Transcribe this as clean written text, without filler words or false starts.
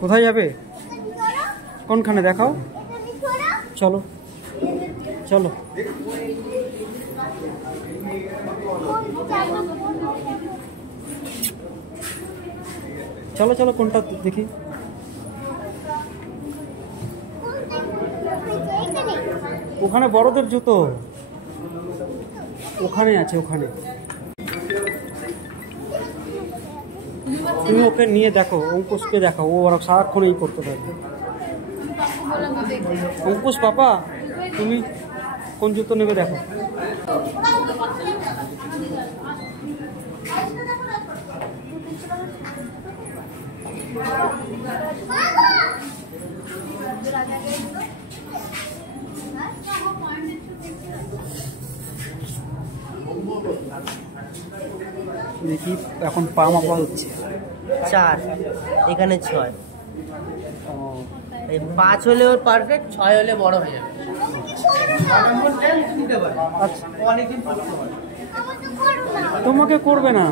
কোথায় যাবে? কোনখানে দেখাও? চলো চলো। চলো চলো, কোনটা দেখি। ওখানে বড়দের জুতো ওখানে আছে, ওখানে। তুমি ওকে নিয়ে দেখো, অঙ্কুশকে দেখো, ও ওরা সারাক্ষণ এই করতে থাকবে। অঙ্কুশ পাপা, তুমি কোন জুতো নেবে দেখো। দেখি এখন পা মাপা হচ্ছে। 4, এখানে 6। 5 হলে ওর পারফেক্ট, 6 হলে বড় হয়ে যাবে। আচ্ছা, তোমাকে করবে না।